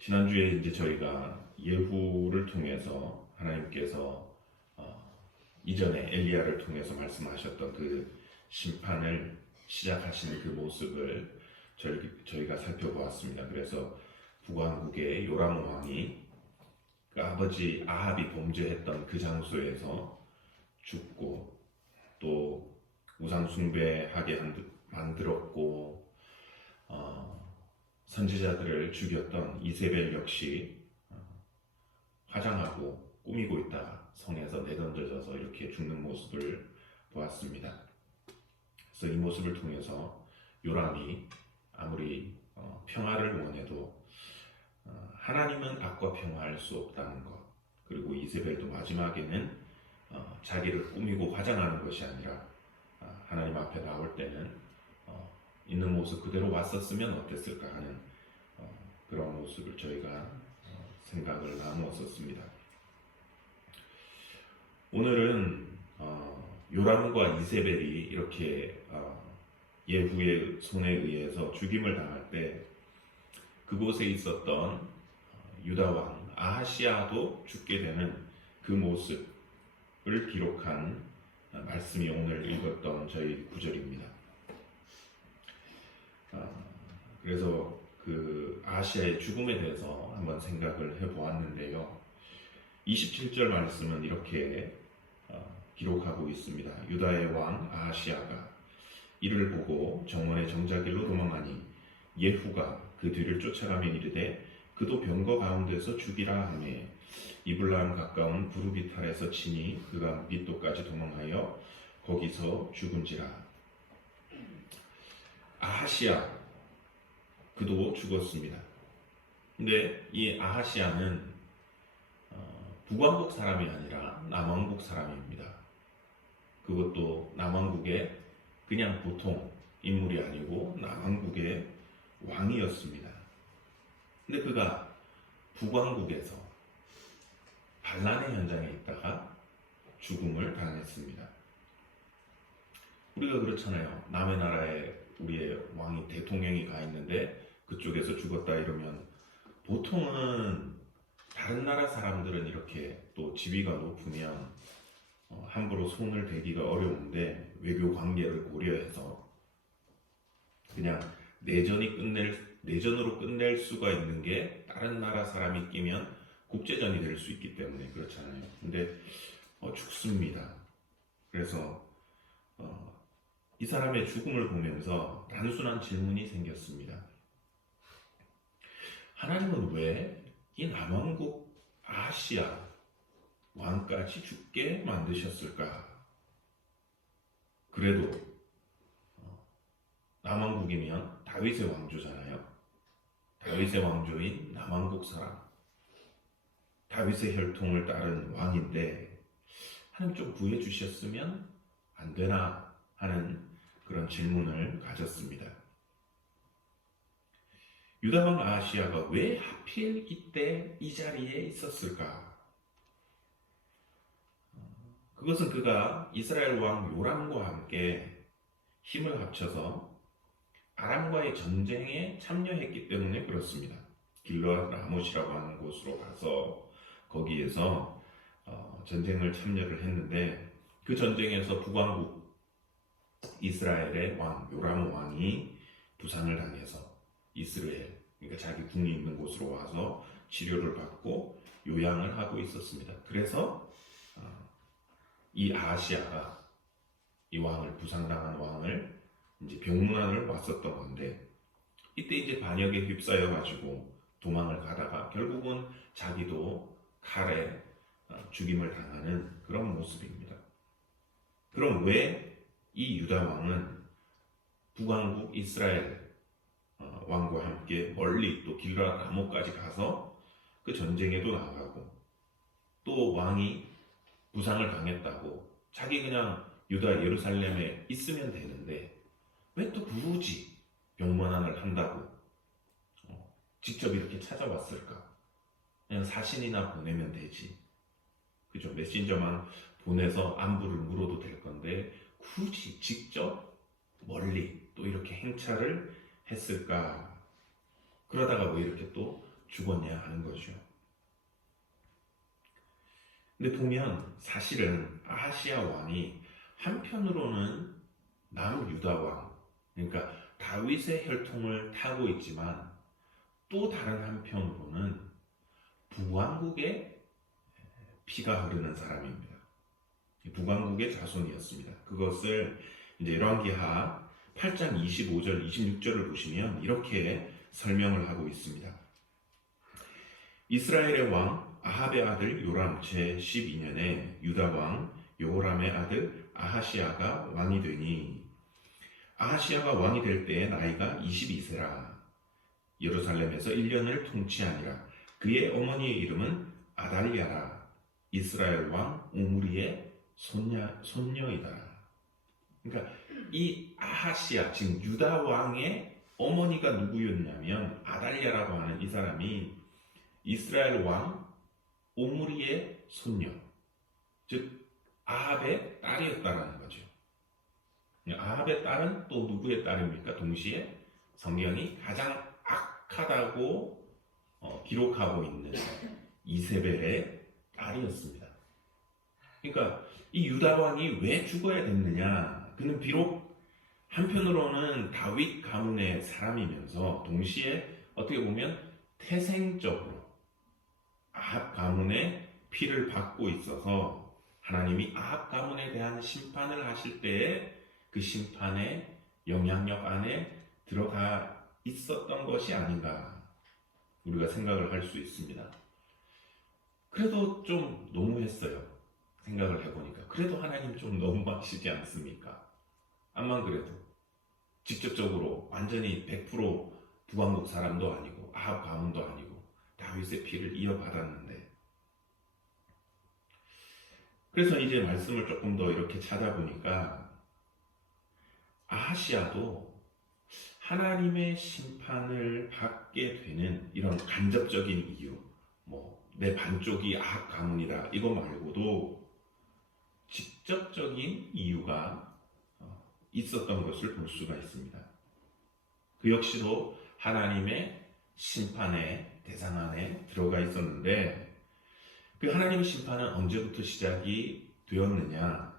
지난주에 이제 저희가 예후를 통해서 하나님께서 이전에 엘리야를 통해서 말씀하셨던 그 심판을 시작하시는 그 모습을 저희가 살펴보았습니다. 그래서 북왕국의 요람 왕이 그 아버지 아합이 범죄했던 그 장소에서 죽고, 또 우상 숭배하게 만들었고 선지자들을 죽였던 이세벨 역시 화장하고 꾸미고 있다가 성에서 내던져져서 이렇게 죽는 모습을 보았습니다. 그래서 이 모습을 통해서 요람이 아무리 평화를 원해도 하나님은 악과 평화할 수 없다는 것, 그리고 이세벨도 마지막에는 자기를 꾸미고 화장하는 것이 아니라 하나님 앞에 나올 때는 있는 모습 그대로 왔었으면 어땠을까 하는 그런 모습을 저희가 생각을 나누었었습니다. 오늘은 요람과 이세벨이 이렇게 예후의 손에 의해서 죽임을 당할 때 그곳에 있었던 유다 왕 아하시아도 죽게 되는 그 모습을 기록한 말씀이 오늘 읽었던 저희 구절입니다. 그래서 그 아하시아의 죽음에 대해서 한번 생각을 해보았는데요. 27절 말씀은 이렇게 기록하고 있습니다. 유다의 왕 아하시아가 이를 보고 정원의 정자길로 도망하니 예후가 그 뒤를 쫓아가며 이르되 그도 병거 가운데서 죽이라 하매 이블람 가까운 부르비탈에서 치니 그가 밑도까지 도망하여 거기서 죽은지라. 아하시아 그도 죽었습니다. 근데 이 아하시아는 북왕국 사람이 아니라 남왕국 사람입니다. 그것도 남왕국의 그냥 보통 인물이 아니고 남왕국의 왕이었습니다. 근데 그가 북왕국에서 반란의 현장에 있다가 죽음을 당했습니다. 우리가 그렇잖아요. 남의 나라에 우리의 왕이 대통령이 가 있는데 그쪽에서 죽었다 이러면 보통은 다른 나라 사람들은 이렇게 또 지위가 높으면 함부로 손을 대기가 어려운데 외교 관계를 고려해서 그냥 내전으로 끝낼 수가 있는 게 다른 나라 사람이 끼면 국제전이 될 수 있기 때문에 그렇잖아요. 근데 죽습니다. 그래서 이 사람의 죽음을 보면서 단순한 질문이 생겼습니다. 하나님은 왜 이 남왕국 아하시아 왕까지 죽게 만드셨을까? 그래도 남왕국이면 다윗의 왕조잖아요. 다윗의 왕조인 남왕국 사람, 다윗의 혈통을 따른 왕인데 하나님 좀 구해주셨으면 안 되나 하는 그런 질문을 가졌습니다. 유다 왕 아하시아가 왜 하필 이때 이 자리에 있었을까? 그것은 그가 이스라엘 왕 요람과 함께 힘을 합쳐서 아람과의 전쟁에 참여했기 때문에 그렇습니다. 길르앗 라못이라고 하는 곳으로 가서 거기에서 전쟁을 참여를 했는데 그 전쟁에서 북왕국 이스라엘의 왕 요람 왕이 부상을 당해서 이스라엘, 그러니까 자기 궁이 있는 곳으로 와서 치료를 받고 요양을 하고 있었습니다. 그래서 이 아하시아가 이 왕을, 부상당한 왕을 이제 병문안을 왔었던 건데 이때 이제 반역에 휩싸여 가지고 도망을 가다가 결국은 자기도 칼에 죽임을 당하는 그런 모습입니다. 그럼 왜 이 유다 왕은 북왕국 이스라엘 왕과 함께 멀리 또 길르앗 라못까지 가서 그 전쟁에도 나가고 또 왕이 부상을 당했다고 자기 그냥 유다 예루살렘에 있으면 되는데 왜 또 굳이 병문안을 한다고 직접 이렇게 찾아왔을까? 그냥 사신이나 보내면 되지. 그죠? 메신저만 보내서 안부를 물어도 될 건데 굳이 직접 멀리 또 이렇게 행차를 했을까? 그러다가 왜 이렇게 또 죽었냐 하는 거죠. 근데 보면 사실은 아하시아 왕이 한편으로는 남유다 왕, 그러니까 다윗의 혈통을 타고 있지만 또 다른 한편으로는 북왕국의 피가 흐르는 사람입니다. 북왕국의 자손이었습니다. 그것을 이제 열왕기하 8장 25절, 26절을 보시면 이렇게 설명을 하고 있습니다. 이스라엘의 왕 아합의 아들 요람 제12년에 유다 왕 여호람의 아들 아하시아가 왕이 되니 아하시아가 왕이 될 때에 나이가 22세라. 예루살렘에서 1년을 통치하니라. 그의 어머니의 이름은 아달랴라. 이스라엘 왕 오므리의 손녀이다. 그러니까 이 아하시아, 즉 유다 왕의 어머니가 누구였냐면 아달랴라고 하는 이 사람이 이스라엘 왕 오므리의 손녀, 즉 아합의 딸이었다라는 거죠. 아합의 딸은 또 누구의 딸입니까? 동시에 성경이 가장 악하다고 기록하고 있는 이세벨의 딸이었습니다. 그러니까 이 유다 왕이 왜 죽어야 됐느냐? 그는 비록 한편으로는 다윗 가문의 사람이면서 동시에 어떻게 보면 태생적으로 아합 가문의 피를 받고 있어서 하나님이 아합 가문에 대한 심판을 하실 때에 그 심판의 영향력 안에 들어가 있었던 것이 아닌가 우리가 생각을 할 수 있습니다. 그래도 좀 너무했어요. 생각을 해보니까 그래도 하나님 좀 너무하시지 않습니까? 암만 그래도 직접적으로 완전히 100% 북왕국 사람도 아니고 아합 가문도 아니고 다윗의 피를 이어받았는데, 그래서 이제 말씀을 조금 더 이렇게 찾아보니까 아하시아도 하나님의 심판을 받게 되는 이런 간접적인 이유, 내 반쪽이 아합 가문이다 이거 말고도 직접적인 이유가 있었던 것을 볼 수가 있습니다. 그 역시도 하나님의 심판의 대상 안에 들어가 있었는데, 그 하나님의 심판은 언제부터 시작이 되었느냐?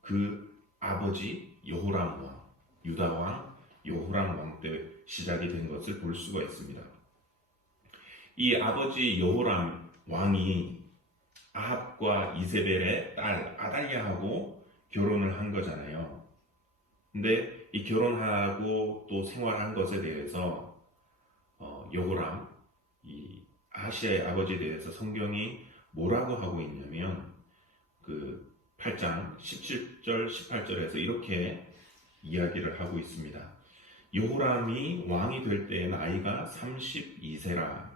그 아버지 여호람 왕, 유다 왕 여호람 왕 때 시작이 된 것을 볼 수가 있습니다. 이 아버지 여호람 왕이 아합과 이세벨의 딸 아달랴하고 결혼을 한 거잖아요. 근데 이 결혼하고 또 생활한 것에 대해서 여호람, 이 아하시아의 아버지에 대해서 성경이 뭐라고 하고 있냐면 그 8장 17절 18절에서 이렇게 이야기를 하고 있습니다. 여호람이 왕이 될 때의 나이가 32세라.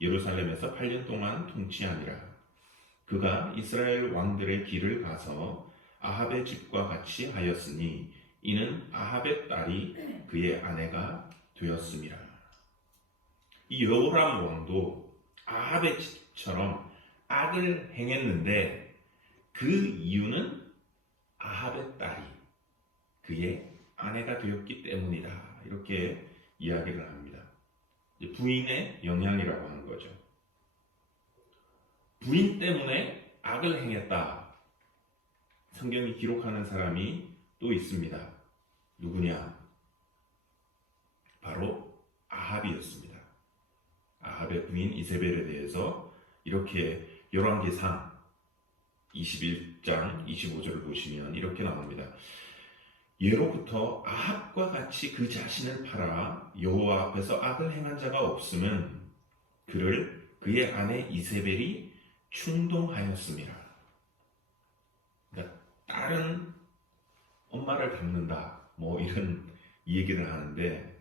예루살렘에서 8년 동안 통치하니라. 그가 이스라엘 왕들의 길을 가서 아합의 집과 같이 하였으니 이는 아합의 딸이 그의 아내가 되었음이라. 이 여호람 왕도 아합의 집처럼 악을 행했는데 그 이유는 아합의 딸이 그의 아내가 되었기 때문이다. 이렇게 이야기를 합니다. 부인의 영향이라고 하는 거죠. 부인 때문에 악을 행했다. 성경이 기록하는 사람이 또 있습니다. 누구냐? 바로 아합이었습니다. 아합의 부인 이세벨에 대해서 이렇게 열왕기상 21장 25절을 보시면 이렇게 나옵니다. 예로부터 아합과 같이 그 자신을 팔아 여호와 앞에서 악을 행한 자가 없음은 그를 그의 아내 이세벨이 충동하였음이라. 그러니까 딸은 엄마를 닮는다 이런 얘기를 하는데,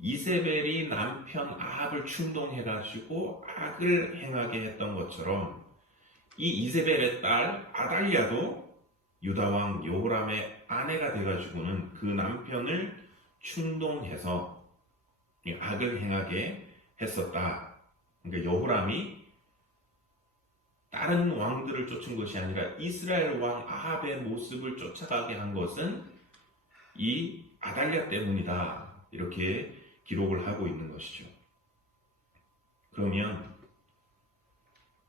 이세벨이 남편 아합을 충동해가지고 악을 행하게 했던 것처럼 이 이세벨의 딸 아달랴도 유다왕 여호람의 아내가 돼가지고는 그 남편을 충동해서 악을 행하게 했었다. 그러니까 여호람이 다른 왕들을 쫓은 것이 아니라 이스라엘 왕 아합의 모습을 쫓아가게 한 것은 이 아달랴 때문이다. 이렇게 기록을 하고 있는 것이죠. 그러면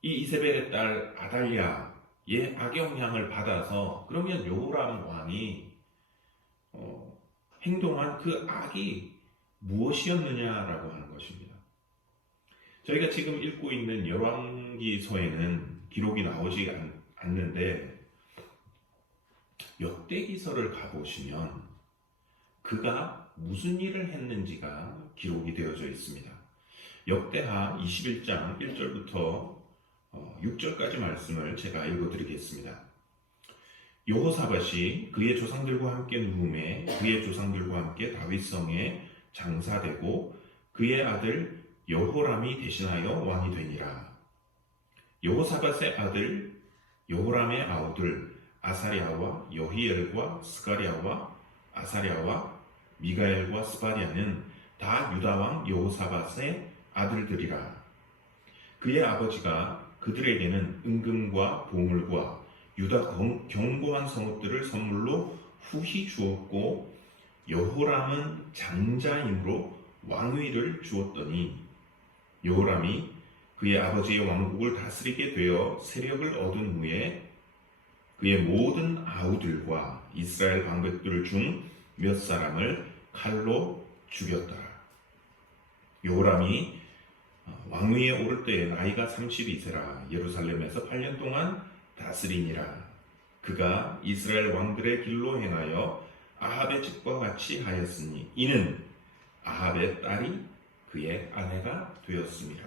이 이세벨의 딸 아달랴의 악영향을 받아서 그러면 여호람 왕이 행동한 그 악이 무엇이었느냐라고 하는 것입니다. 저희가 지금 읽고 있는 열왕기서에는 기록이 나오지 않는데 역대기서를 가보시면 그가 무슨 일을 했는지가 기록이 되어져 있습니다. 역대하 21장 1절부터 6절까지 말씀을 제가 읽어드리겠습니다. 여호사밧이 그의 조상들과 함께 누움에 그의 조상들과 함께 다윗성에 장사되고 그의 아들 여호람이 대신하여 왕이 되니라. 여호사밧의 아들 여호람의 아우들 아사랴와 여히엘과 스가랴와 아사랴와 미가엘과 스바랴는 다 유다왕 여호사밧의 아들들이라. 그의 아버지가 그들에게는 은금과 보물과 유다 견고한 성읍들을 선물로 후히 주었고 여호람은 장자이므로 왕위를 주었더니 여호람이 그의 아버지의 왕국을 다스리게 되어 세력을 얻은 후에 그의 모든 아우들과 이스라엘 방백들 중 몇 사람을 칼로 죽였더라. 여호람이 왕위에 오를 때에 나이가 32세라 예루살렘에서 8년 동안 다스리니라. 그가 이스라엘 왕들의 길로 행하여 아합의 집과 같이 하였으니 이는 아합의 딸이 그의 아내가 되었습니다.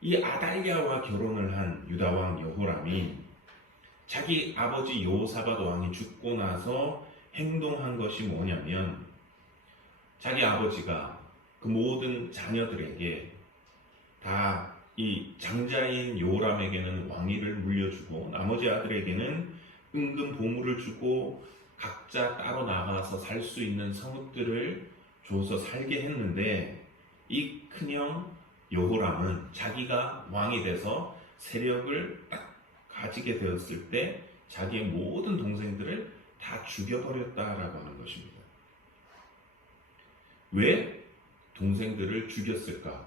이 아달랴와 결혼을 한 유다왕 여호람이 자기 아버지 여호사밧 왕이 죽고 나서 행동한 것이 뭐냐면 자기 아버지가 그 모든 자녀들에게 다 이 장자인 여호람에게는 왕위를 물려주고 나머지 아들에게는 은금 보물을 주고 각자 따로 나가서 살 수 있는 성읍들을 줘서 살게 했는데 이 큰형 여호람은 자기가 왕이 돼서 세력을 딱 가지게 되었을 때 자기의 모든 동생들을 다 죽여버렸다라고 하는 것입니다. 왜 동생들을 죽였을까?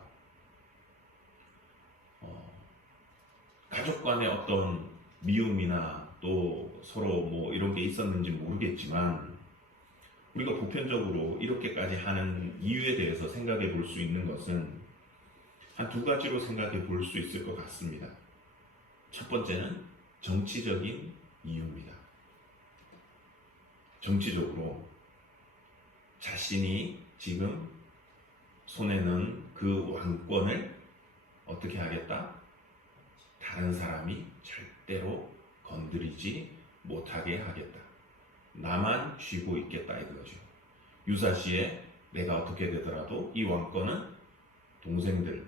가족 간의 어떤 미움이나 또 서로 뭐 이런 게 있었는지 모르겠지만 우리가 보편적으로 이렇게까지 하는 이유에 대해서 생각해 볼 수 있는 것은 한 두 가지로 생각해 볼 수 있을 것 같습니다. 첫 번째는 정치적인 이유입니다. 정치적으로 자신이 지금 손에 넣은 그 왕권을 어떻게 하겠다? 다른 사람이 절대로 건드리지 못하게 하겠다. 나만 쥐고 있겠다 이거죠. 유사시에 내가 어떻게 되더라도 이 왕권은 동생들,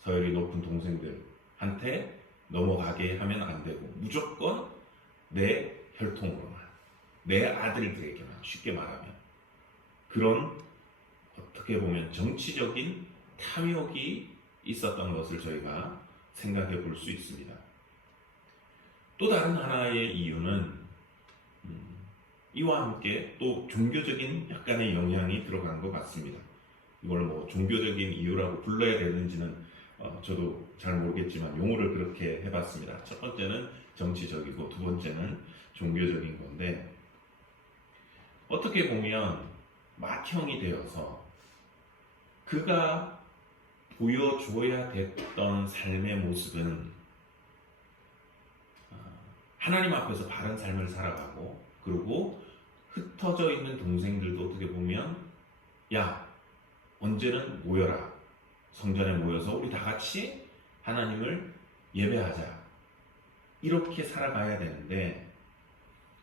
서열이 높은 동생들한테 넘어가게 하면 안 되고 무조건 내 혈통으로만, 내 아들들에게만, 쉽게 말하면 그런 어떻게 보면 정치적인 탐욕이 있었던 것을 저희가 생각해 볼 수 있습니다. 또 다른 하나의 이유는 이와 함께 또 종교적인 약간의 영향이 들어간 것 같습니다. 이걸 뭐 종교적인 이유라고 불러야 되는지는 저도 잘 모르겠지만 용어를 그렇게 해봤습니다. 첫 번째는 정치적이고 두 번째는 종교적인 건데 어떻게 보면 맏형이 되어서 그가 보여줘야 됐던 삶의 모습은 하나님 앞에서 바른 삶을 살아가고 그리고 흩어져 있는 동생들도 어떻게 보면 야 언제는 모여라 성전에 모여서 우리 다 같이 하나님을 예배하자 이렇게 살아가야 되는데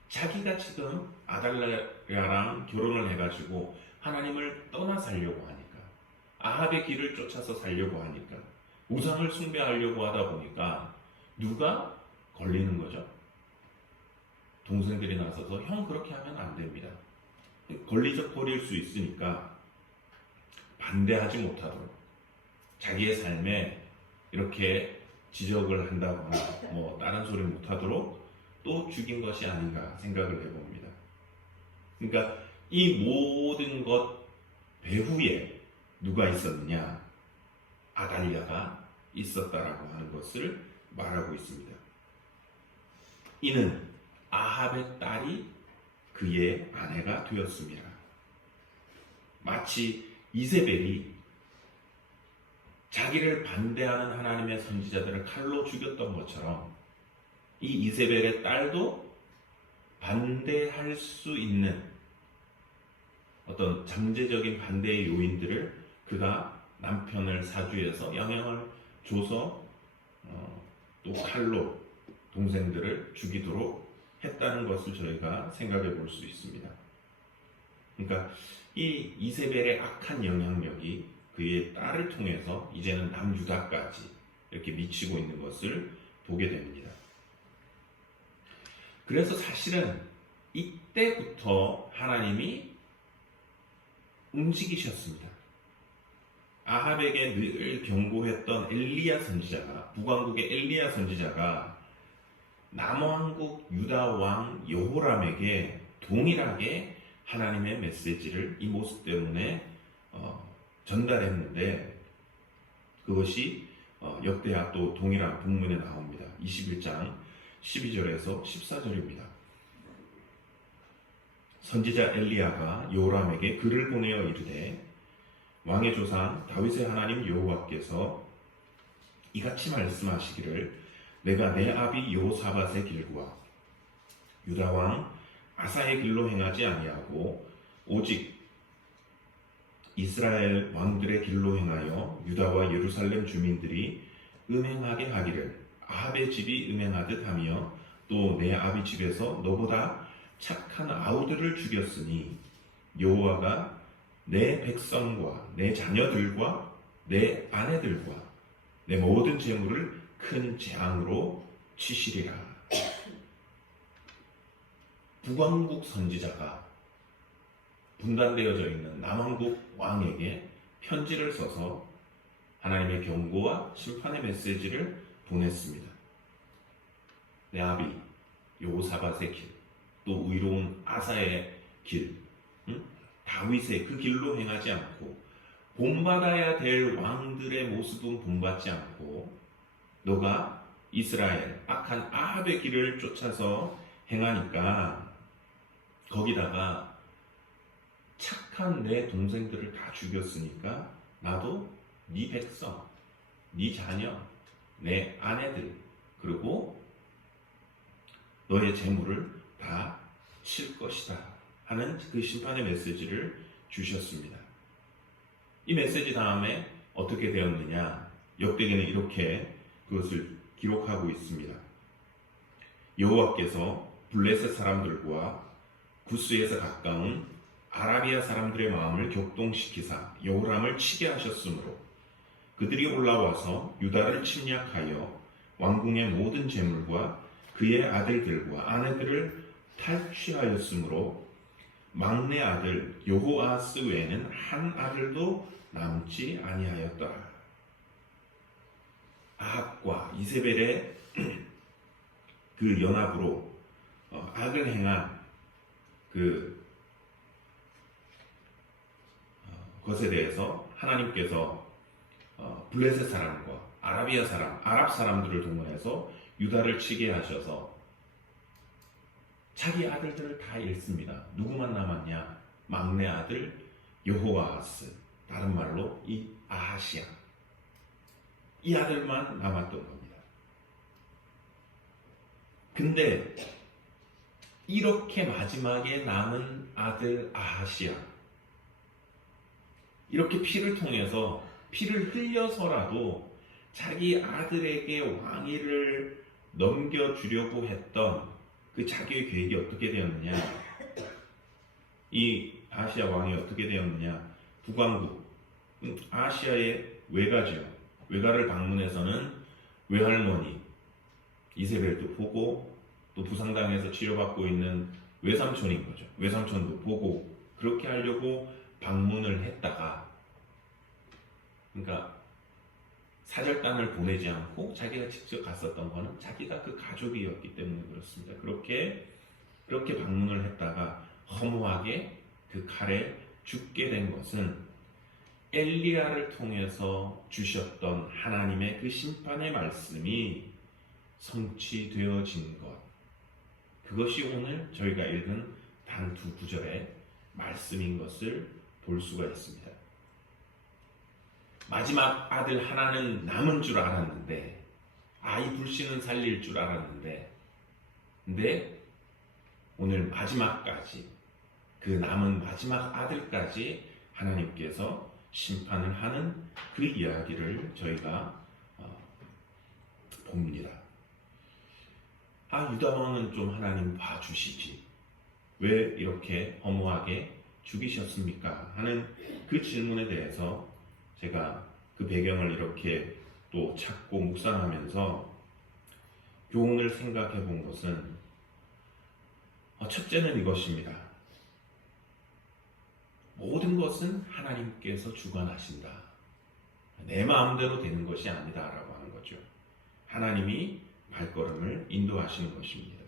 자기가 지금 아달랴랑 결혼을 해가지고 하나님을 떠나 살려고 하니까 아합의 길을 쫓아서 살려고 하니까 우상을 숭배하려고 하다 보니까 누가 걸리는 거죠? 동생들이 나서서 형 그렇게 하면 안 됩니다. 걸릴 수 있으니까 반대하지 못하도록 자기의 삶에 이렇게 지적을 한다거나 뭐 다른 소리 못하도록 또 죽인 것이 아닌가 생각을 해봅니다. 그러니까 이 모든 것 배후에 누가 있었느냐? 아달랴가 있었다라고 하는 것을 말하고 있습니다. 이는 아합의 딸이 그의 아내가 되었습니다. 마치 이세벨이 자기를 반대하는 하나님의 선지자들을 칼로 죽였던 것처럼 이 이세벨의 딸도 반대할 수 있는 어떤 잠재적인 반대의 요인들을 그가 남편을 사주해서 영향을 줘서 또 칼로 동생들을 죽이도록 했다는 것을 저희가 생각해 볼 수 있습니다. 그러니까 이 이세벨의 악한 영향력이 그의 딸을 통해서 이제는 남유다까지 이렇게 미치고 있는 것을 보게 됩니다. 그래서 사실은 이때부터 하나님이 움직이셨습니다. 아합에게 늘 경고했던 엘리야 선지자가, 북왕국의 엘리야 선지자가 남왕국 유다 왕 여호람에게 동일하게 하나님의 메시지를 이 모습 때문에 전달했는데, 그것이 역대하 또 동일한 본문에 나옵니다. 21장 12절에서 14절입니다. 선지자 엘리야가 여호람에게 글을 보내어 이르되, 왕의 조상 다윗의 하나님 여호와께서 이같이 말씀하시기를, 내가 내 아비 여호사밧의 길과 유다 왕 아사의 길로 행하지 아니하고 오직 이스라엘 왕들의 길로 행하여 유다와 예루살렘 주민들이 음행하게 하기를 아합의 집이 음행하듯 하며, 또 내 아비 집에서 너보다 착한 아우들을 죽였으니 여호와가 내 백성과 내 자녀들과 내 아내들과 내 모든 재물을 큰 재앙으로 치시리라. 북왕국 선지자가 분단되어져 있는 남왕국 왕에게 편지를 써서 하나님의 경고와 심판의 메시지를 보냈습니다. 내 아비 여호사밧의 길, 또 의로운 아사의 길, 다윗의 그 길로 행하지 않고 본받아야 될 왕들의 모습은 본받지 않고 너가 이스라엘 악한 아합의 길을 쫓아서 행하니까 거기다가 착한 내 동생들을 다 죽였으니까 나도 네 백성, 네 자녀, 내 아내들, 그리고 너의 재물을 다 칠 것이다 하는 그 심판의 메시지를 주셨습니다. 이 메시지 다음에 어떻게 되었느냐? 역대기는 이렇게 그것을 기록하고 있습니다. 여호와께서 블레셋 사람들과 구스에서 가까운 아라비아 사람들의 마음을 격동시키사 여호람을 치게 하셨으므로 그들이 올라와서 유다를 침략하여 왕궁의 모든 재물과 그의 아들들과 아내들을 탈취하였으므로 막내 아들 여호아스 외에는 한 아들도 남지 아니하였더라. 아합과 이세벨의 그 연합으로 악을 행한 그 것에 대해서 하나님께서 블레셋 사람과 아라비아 사람, 아랍 사람들을 동원해서 유다를 치게 하셔서 자기 아들들을 다 잃습니다. 누구만 남았냐? 막내 아들 여호아스, 다른 말로 이 아하시아, 이 아들만 남았던 겁니다. 근데 이렇게 마지막에 남은 아들 아하시아, 이렇게 피를 통해서, 피를 흘려서라도 자기 아들에게 왕위를 넘겨주려고 했던 그 자기의 계획이 어떻게 되었느냐? 이 아시아 왕이 어떻게 되었느냐? 북왕국, 아시아의 외가죠. 외가를 방문해서는 외할머니 이세벨도 보고, 또 부상당해서 치료받고 있는 외삼촌인 거죠. 외삼촌도 보고, 그렇게 하려고 방문을 했다가, 그러니까 사절단을 보내지 않고 자기가 직접 갔었던 거는 자기가 그 가족이었기 때문에 그렇습니다. 그렇게 방문을 했다가 허무하게 그 칼에 죽게 된 것은 엘리야를 통해서 주셨던 하나님의 그 심판의 말씀이 성취되어진 것, 그것이 오늘 저희가 읽은 단 두 구절의 말씀인 것을 볼 수가 있습니다. 마지막 아들 하나는 남은 줄 알았는데, 이 불씨는 살릴 줄 알았는데, 근데 오늘 마지막까지, 그 남은 마지막 아들까지 하나님께서 심판을 하는 그 이야기를 저희가 봅니다. 유다 왕은 좀 하나님 봐주시지, 왜 이렇게 허무하게 죽이셨습니까? 하는 그 질문에 대해서 제가 그 배경을 이렇게 또 찾고 묵상하면서 교훈을 생각해 본 것은, 첫째는 이것입니다. 모든 것은 하나님께서 주관하신다. 내 마음대로 되는 것이 아니다라고 하는 거죠. 하나님이 발걸음을 인도하시는 것입니다.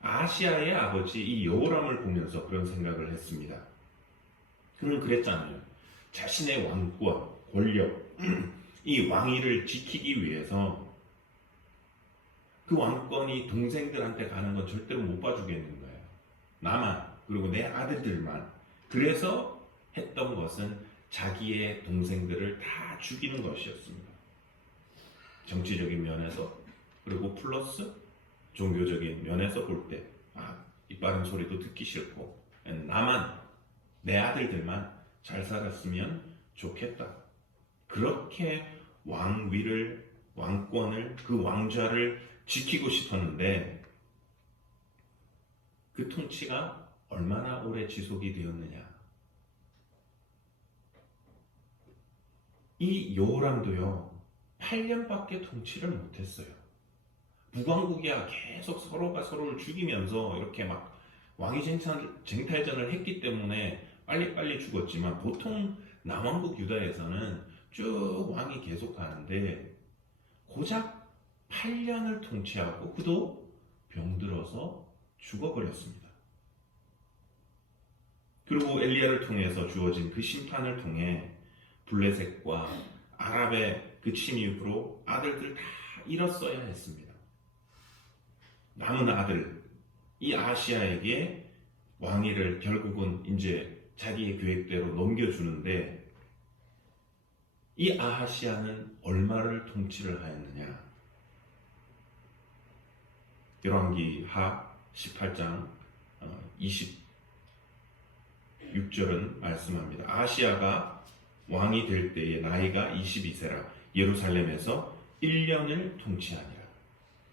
아하시야의 아버지 이 여호람을 보면서 그런 생각을 했습니다. 그는 그랬잖아요. 자신의 왕권, 권력, 이 왕위를 지키기 위해서 그 왕권이 동생들한테 가는 건 절대로 못 봐주겠는 거예요. 나만, 그리고 내 아들들만. 그래서 했던 것은 자기의 동생들을 다 죽이는 것이었습니다. 정치적인 면에서, 그리고 플러스 종교적인 면에서 볼 때, 이 빠른 소리도 듣기 싫고, 나만, 내 아들들만 잘 살았으면 좋겠다. 그렇게 왕위를, 왕권을, 그 왕좌를 지키고 싶었는데, 그 통치가 얼마나 오래 지속이 되었느냐. 이 여호람도요, 8년밖에 통치를 못했어요. 북왕국이야 계속 서로가 서로를 죽이면서 이렇게 막 왕위 쟁탈전을 했기 때문에 빨리빨리 죽었지만, 보통 남왕국 유다에서는 쭉 왕이 계속 가는데 고작 8년을 통치하고 그도 병들어서 죽어버렸습니다. 그리고 엘리야를 통해서 주어진 그 심판을 통해 블레셋과 아랍의 그 침입으로 아들들 다 잃었어야 했습니다. 남은 아들, 이 아하시야에게 왕위를 결국은 이제 자기의 계획대로 넘겨주는데, 이 아하시야는 얼마를 통치를 하였느냐. 열왕기하 18장 26절은 말씀합니다. 아하시야가 왕이 될 때의 나이가 22세라 예루살렘에서 1년을 통치하니라.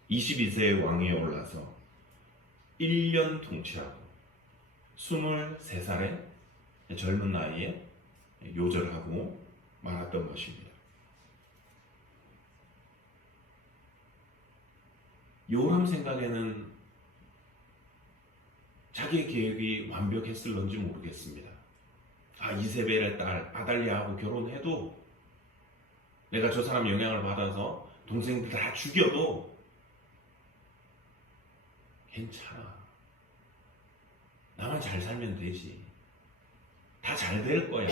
22세의 왕위에 올라서 1년 통치하고 23살의 젊은 나이에 요절하고 말았던 것입니다. 요람 생각에는 자기의 계획이 완벽했을런지 모르겠습니다. 이세벨의 딸 아달랴하고 결혼해도, 내가 저 사람 영향을 받아서 동생들 다 죽여도 괜찮아. 나만 잘 살면 되지. 다 잘 될 거야.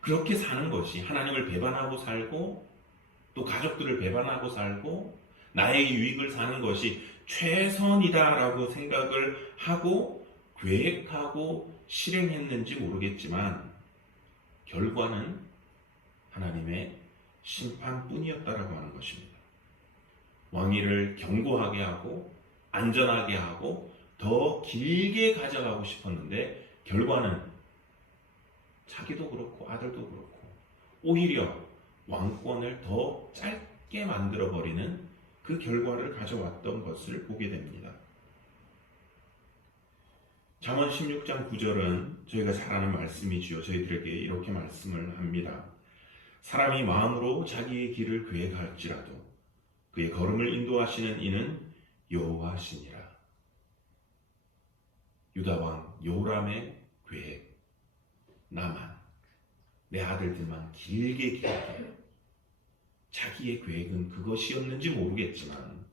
그렇게 사는 것이, 하나님을 배반하고 살고 또 가족들을 배반하고 살고 나의 유익을 사는 것이 최선이다라고 생각을 하고 계획하고 실행했는지 모르겠지만, 결과는 하나님의 심판뿐이었다라고 하는 것입니다. 왕위를 견고하게 하고 안전하게 하고 더 길게 가져가고 싶었는데, 결과는 자기도 그렇고 아들도 그렇고 오히려 왕권을 더 짧게 만들어버리는 그 결과를 가져왔던 것을 보게 됩니다. 잠언 16장 9절은 저희가 잘 아는 말씀이지요. 저희들에게 이렇게 말씀을 합니다. 사람이 마음으로 자기의 길을 계획할지라도 그의 걸음을 인도하시는 이는 여호와시니라. 유다왕 여호람의 계획, 나만, 내 아들들만 길게 계획해요. 자기의 계획은 그것이었는지 모르겠지만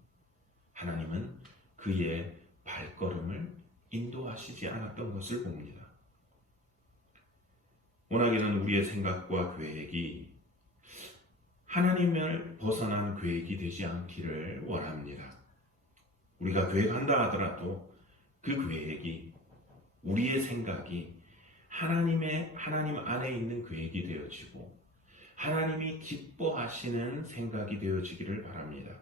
하나님은 그의 발걸음을 인도하시지 않았던 것을 봅니다. 워낙에는 우리의 생각과 계획이 하나님을 벗어난 계획이 되지 않기를 원합니다. 우리가 계획한다 하더라도 그 계획이, 우리의 생각이 하나님 안에 있는 계획이 되어지고 하나님이 기뻐하시는 생각이 되어지기를 바랍니다.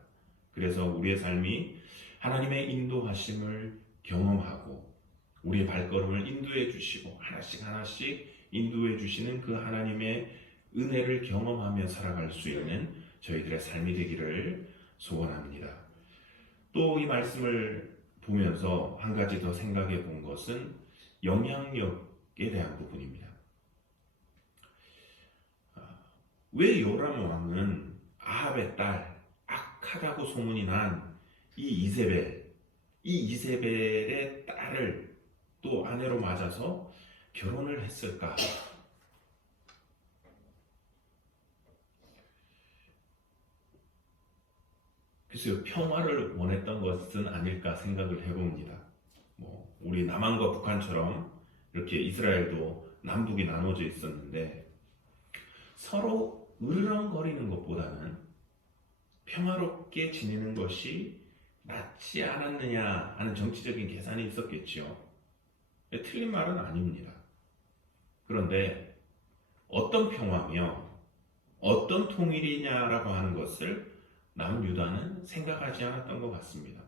그래서 우리의 삶이 하나님의 인도하심을 경험하고 우리의 발걸음을 인도해 주시고 하나씩 하나씩 인도해 주시는 그 하나님의 은혜를 경험하며 살아갈 수 있는 저희들의 삶이 되기를 소원합니다. 또 이 말씀을 보면서 한 가지 더 생각해 본 것은 영향력에 대한 부분입니다. 왜 요람 왕은 아합의 딸, 악하다고 소문이 난 이 이세벨의 딸을 또 아내로 맞아서 결혼을 했을까? 글쎄요, 평화를 원했던 것은 아닐까 생각을 해봅니다. 우리 남한과 북한처럼 이렇게 이스라엘도 남북이 나눠져 있었는데 서로 으르렁거리는 것보다는 평화롭게 지내는 것이 낫지 않았느냐 하는 정치적인 계산이 있었겠지요. 틀린 말은 아닙니다. 그런데 어떤 평화며 어떤 통일이냐라고 하는 것을 남유다는 생각하지 않았던 것 같습니다.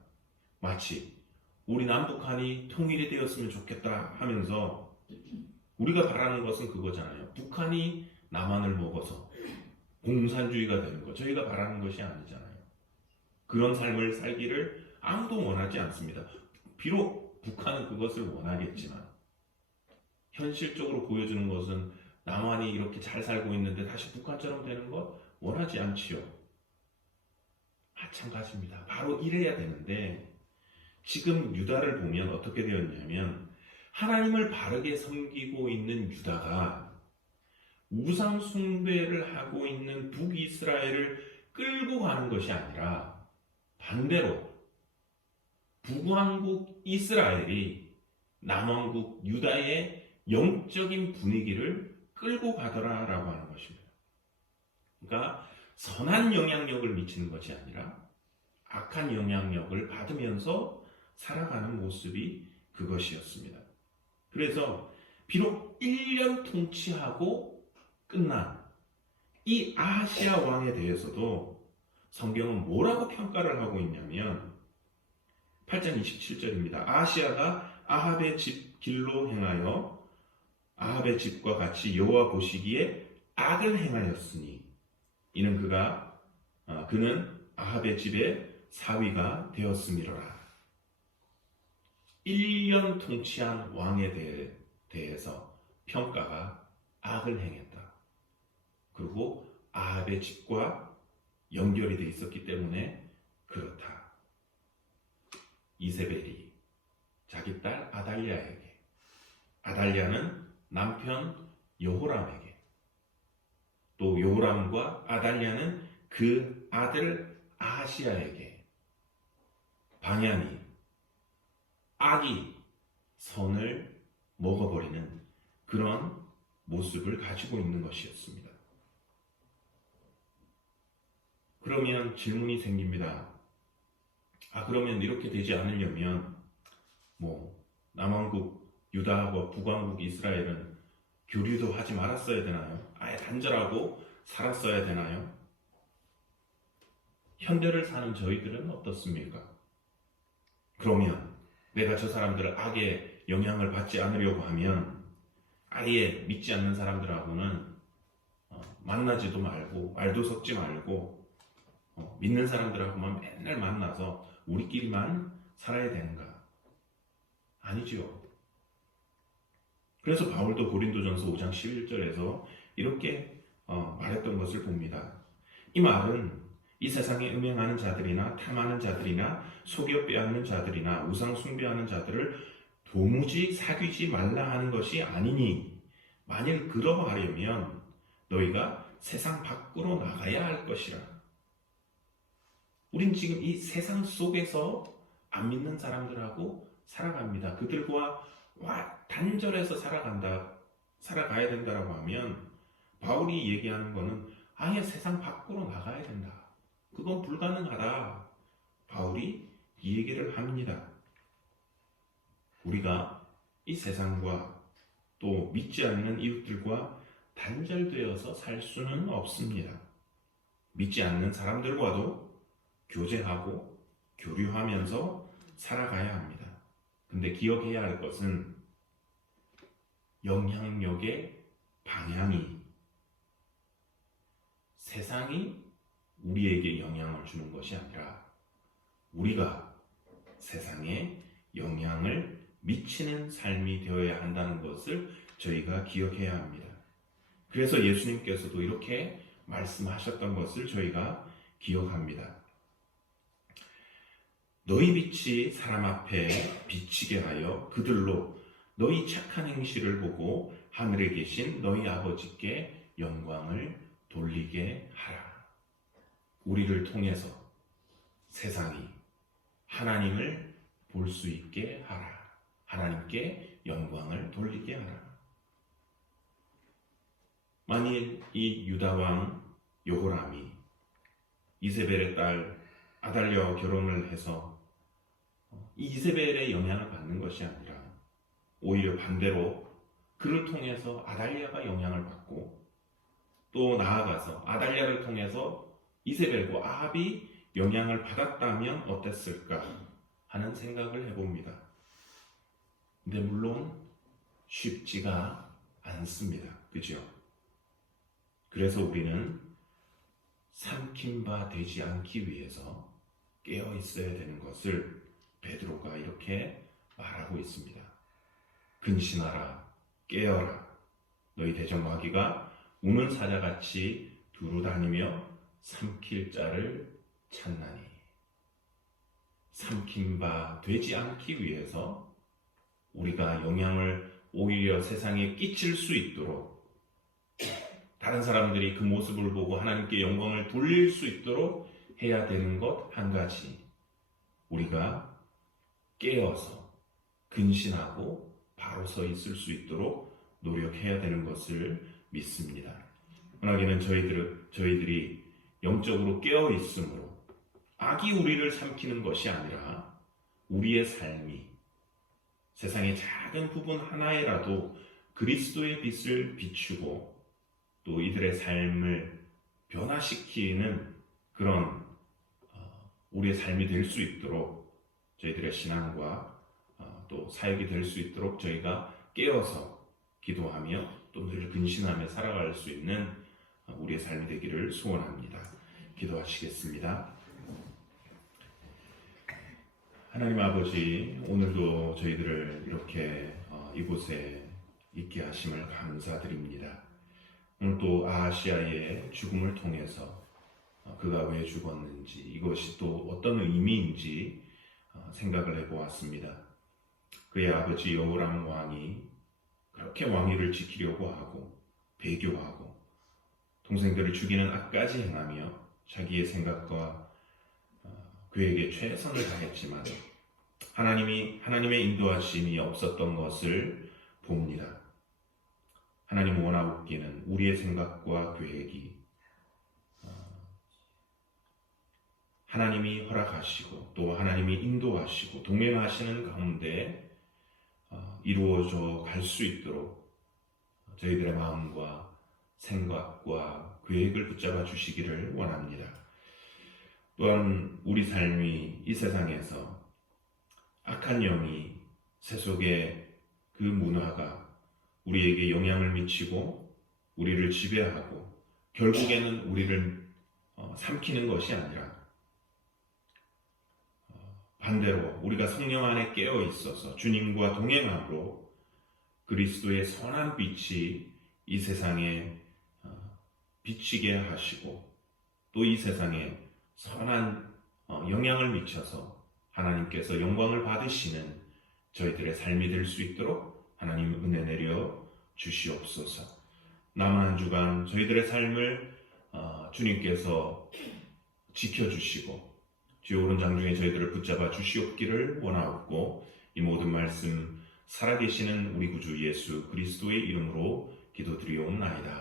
마치 우리 남북한이 통일이 되었으면 좋겠다 하면서 우리가 바라는 것은 그거잖아요. 북한이 남한을 먹어서 공산주의가 되는 것, 저희가 바라는 것이 아니잖아요. 그런 삶을 살기를 아무도 원하지 않습니다. 비록 북한은 그것을 원하겠지만 현실적으로 보여주는 것은 남한이 이렇게 잘 살고 있는데 다시 북한처럼 되는 것 원하지 않지요. 마찬가지입니다. 바로 이래야 되는데 지금 유다를 보면 어떻게 되었냐면 하나님을 바르게 섬기고 있는 유다가 우상 숭배를 하고 있는 북이스라엘을 끌고 가는 것이 아니라 반대로 북왕국 이스라엘이 남왕국 유다의 영적인 분위기를 끌고 가더라라고 하는 것입니다. 그러니까 선한 영향력을 미치는 것이 아니라 악한 영향력을 받으면서 살아가는 모습이 그것이었습니다. 그래서 비록 1년 통치하고 끝난 이 아하시아 왕에 대해서도 성경은 뭐라고 평가를 하고 있냐면 8장 27절입니다. 아하시아가 아합의 집 길로 행하여 아합의 집과 같이 여호와 보시기에 악을 행하였으니 이는 그는 아합의 집의 사위가 되었음이로라. 1년 통치한 왕에 대해서 평가가 악을 행했다. 그리고 아합의 집과 연결이 되어 있었기 때문에 그렇다. 이세벨이 자기 딸 아달랴에게, 아달랴는 남편 여호람에게, 또 여호람과 아달랴는 그 아들 아하시아에게 방향이 악이 선을 먹어버리는 그런 모습을 가지고 있는 것이었습니다. 그러면 질문이 생깁니다. 그러면 이렇게 되지 않으려면 남왕국 유다하고 북왕국 이스라엘은 교류도 하지 말았어야 되나요? 아예 단절하고 살았어야 되나요? 현대를 사는 저희들은 어떻습니까? 그러면 내가 저 사람들을 악의 영향을 받지 않으려고 하면 아예 믿지 않는 사람들하고는 만나지도 말고 말도 섞지 말고 믿는 사람들하고만 맨날 만나서 우리끼리만 살아야 되는가? 아니지요. 그래서 바울도 고린도전서 5장 11절에서 이렇게 말했던 것을 봅니다. 이 말은 이 세상에 음행하는 자들이나 탐하는 자들이나 속여 빼앗는 자들이나 우상 숭배하는 자들을 도무지 사귀지 말라 하는 것이 아니니 만일 그러하려면 너희가 세상 밖으로 나가야 할 것이라. 우린 지금 이 세상 속에서 안 믿는 사람들하고 살아갑니다. 그들과 단절해서 살아간다. 살아가야 된다라고 하면 바울이 얘기하는 거는 아예 세상 밖으로 나가야 된다. 그건 불가능하다. 바울이 이 얘기를 합니다. 우리가 이 세상과 또 믿지 않는 이웃들과 단절되어서 살 수는 없습니다. 믿지 않는 사람들과도 교제하고 교류하면서 살아가야 합니다. 근데 기억해야 할 것은 영향력의 방향이 세상이 우리에게 영향을 주는 것이 아니라 우리가 세상에 영향을 미치는 삶이 되어야 한다는 것을 저희가 기억해야 합니다. 그래서 예수님께서도 이렇게 말씀하셨던 것을 저희가 기억합니다. 너희 빛이 사람 앞에 비치게 하여 그들로 너희 착한 행실을 보고 하늘에 계신 너희 아버지께 영광을 돌리게 하라. 우리를 통해서 세상이 하나님을 볼 수 있게 하라. 하나님께 영광을 돌리게 하라. 만일 이 유다왕 여호람이 이세벨의 딸 아달랴와 결혼을 해서 이 이세벨의 영향을 받는 것이 아니라 오히려 반대로 그를 통해서 아달랴가 영향을 받고 또 나아가서 아달랴를 통해서 이세벨과 아합이 영향을 받았다면 어땠을까 하는 생각을 해봅니다. 근데 물론 쉽지가 않습니다. 그죠? 그래서 우리는 삼킨 바 되지 않기 위해서 깨어 있어야 되는 것을 베드로가 이렇게 말하고 있습니다. 근신하라, 깨어라. 너희 대적 마귀가 우는 사자같이 두루 다니며 삼킬 자를 찾나니. 삼킨 바 되지 않기 위해서 우리가 영향을 오히려 세상에 끼칠 수 있도록 다른 사람들이 그 모습을 보고 하나님께 영광을 돌릴 수 있도록 해야 되는 것 한 가지. 우리가 깨어서 근신하고 바로 서 있을 수 있도록 노력해야 되는 것을 믿습니다. 만약에는 저희들이 영적으로 깨어 있으므로 악이 우리를 삼키는 것이 아니라 우리의 삶이 세상의 작은 부분 하나에라도 그리스도의 빛을 비추고 또 이들의 삶을 변화시키는 그런 우리의 삶이 될 수 있도록 저희들의 신앙과 또 사역이 될 수 있도록 저희가 깨어서 기도하며 또 늘 근신하며 살아갈 수 있는 우리의 삶이 되기를 소원합니다. 기도하시겠습니다. 하나님 아버지, 오늘도 저희들을 이렇게 이곳에 있게 하심을 감사드립니다. 오늘 또 아하시아의 죽음을 통해서 그가 왜 죽었는지, 이것이 또 어떤 의미인지 생각을 해보았습니다. 그의 아버지 여호람 왕이 그렇게 왕위를 지키려고 하고 배교하고 동생들을 죽이는 악까지 행하며 자기의 생각과 그에게 최선을 다했지만 하나님의 인도하심이 없었던 것을 봅니다. 하나님 원하옵기는 우리의 생각과 계획이 하나님이 허락하시고 또 하나님이 인도하시고 동행하시는 가운데 이루어져 갈 수 있도록 저희들의 마음과 생각과 계획을 붙잡아 주시기를 원합니다. 또한 우리 삶이 이 세상에서 악한 영이 세속의 그 문화가 우리에게 영향을 미치고 우리를 지배하고 결국에는 우리를 삼키는 것이 아니라 반대로 우리가 성령 안에 깨어 있어서 주님과 동행함으로 그리스도의 선한 빛이 이 세상에 비치게 하시고 또 이 세상에 선한 영향을 미쳐서 하나님께서 영광을 받으시는 저희들의 삶이 될 수 있도록 하나님 은혜 내려 주시옵소서. 남은 한 주간 저희들의 삶을 주님께서 지켜주시고 주의 오른장 중에 저희들을 붙잡아 주시옵기를 원하옵고 이 모든 말씀 살아계시는 우리 구주 예수 그리스도의 이름으로 기도드리옵나이다.